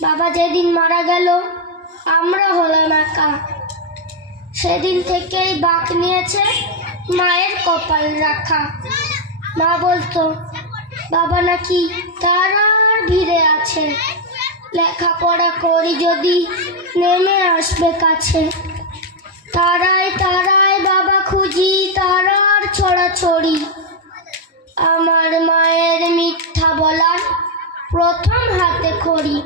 বাবা যেদিন মারা গেল আমরা হলাম একা। সেদিন থেকেই বাঁক নিয়েছে মায়ের কপাল রাখা। মা বলতো বাবা নাকি তারার ভিড়ে আছে, লেখাপড়া করি যদি নেমে আসবে কাছে। তারায় তারায় বাবা খুঁজি, তারার ছড়াছড়ি। আমার মায়ের মিথ্যা বলার প্রথম হাতে খড়ি।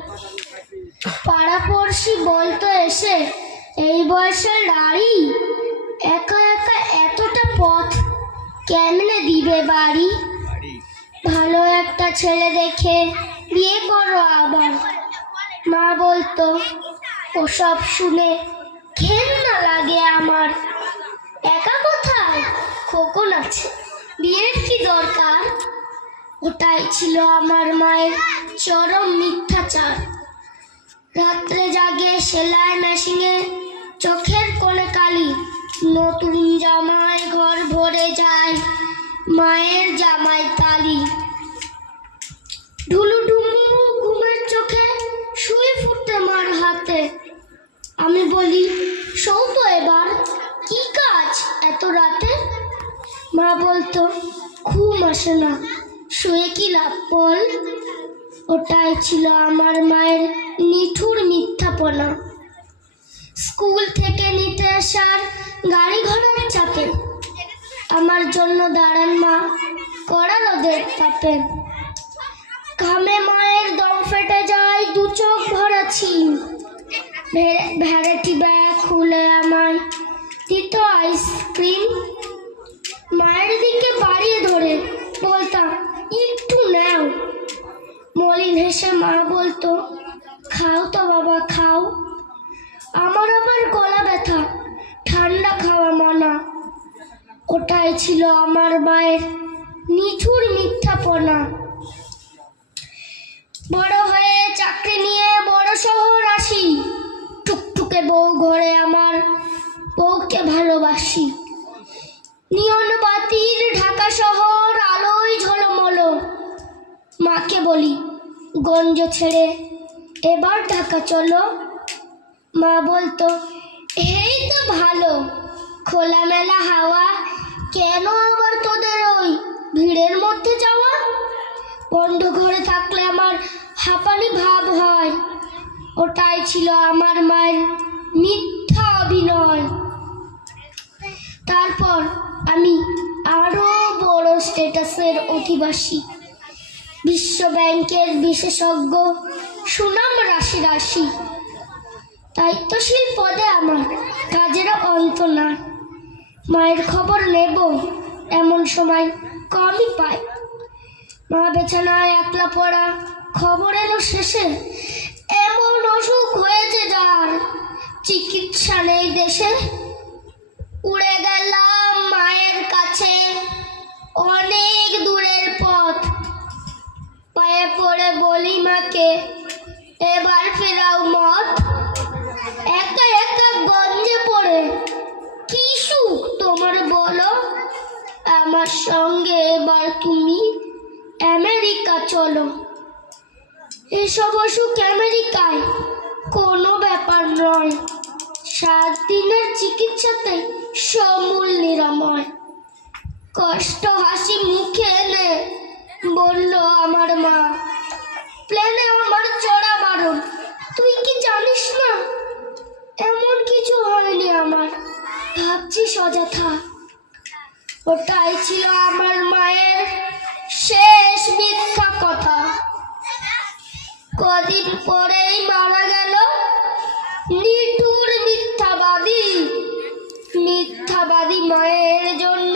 পাড়াপড়শি বলতো এসে, এই বয়সের নারী একা একা এতটা পথ কেমনে দিবে বাড়ি? ভালো একটা ছেলে দেখে বিয়ে করো আবার। মা বলতো ওসব শুনে ঘেন্না লাগে আমার। একা কোথায়, খোকন আছে, বিয়ের কি দরকার? ওটাই ছিল আমার মায়ের চরম মিথ্যাচার। রাত্রে জাগে সেলাই মেশিনে, চোখের কোণে কালি। নতুন জামায় ঘর ভরে যায়, মায়ের জামাই তালি। ঢুলু ঢুমু ঘুমের চোখে শুয়ে ফুটতে মার হাতে। আমি বলি শোও তো এবার, কি কাজ এত রাতে? মা বলতো ঘুম আসে না, শুয়ে কি লাভ বল? ওটাই ছিল আমার মায়ের নিঠুর মিথ্যাপনা। স্কুল থেকে নিতে আসার গাড়ি ঘোড়ার চাপে আমার জন্য দাঁড়ান মা কড়া রোদের তাপে। ঘামে মায়ের দম ফেটে যায়, দু চোখ ভরা ছিম। ভ্যারাইটি ব্যাগ খুলে আমায় দিত আইসক্রিম। মায়ের দিকে বাড়িয়ে ধরে বলতাম একটু নাও। মলিন হেসে মা বলতো খাও তো বাবা খাও। আমার আবার গলা ব্যথা, ঠান্ডা খাওয়া মানা। ওটাই ছিল আমার মায়ের নিঠুর মিথ্যাপনা। বড় হয়ে চাকরি নিয়ে বড় শহর আসি, টুকটুকে বউ ঘরে আমার, বউকে ভালোবাসি। নিয়ন বাতির ঢাকা শহর আলোয় ঝলমলো। মাকে বলি গঞ্জ ছেড়ে এবার ঢাকা চলো। মা বলতো এই তো ভালো, খোলামেলা হাওয়া, কেন আবার তোদের ওই ভিড়ের মধ্যে যাওয়া? বন্ধ ঘরে থাকলে আমার হাঁপানি ভাব হয়। ওটাই ছিল আমার মায়ের মিথ্যা অভিনয়। তারপর আমি আরো বড় স্ট্যাটাসের অধিবাসী, বিশ্ব ব্যাংকের বিশেষজ্ঞ, সুনাম রাশি রাশি। দায়িত্বশীল পদে আমার কাজের অন্ত নাই। মায়ের খবর নেব এমন সময় কমই পাই। মা বিছানায় একলা পড়া, খবর এলো শেষে এমন অসুখ হয়েছে যার চিকিৎসা নেই দেশে। উড়ে গেলাম মায়ের কাছে, অনেক দূরের পথ। পায়ে পড়ে বলি মাকে এবার ফেরাও মত। একা একা গঞ্জে পড়ে কি সুখ তোমার বলো? আমার সঙ্গে এবার তুমি আমেরিকা চলো। এসব অসুখ আমেরিকায় কোনো ব্যাপার নয়, 7 দিনের চিকিৎসাতে সমূল নিরাময়। কষ্ট হাসি মুখে এনে বলল আমার মা, প্লেনে আমার চড়া বারণ, তুই কি জানিস না? এমন কিছু হয়নি আমার, ভাবছিস অযথা। ওটাই ছিল আমার মায়ের শেষ মিথ্যা কথা। কদিন পরেই মারা গেল নিঠুর মিথ্যাবাদী। মিথ্যাবাদী মায়ের জন্য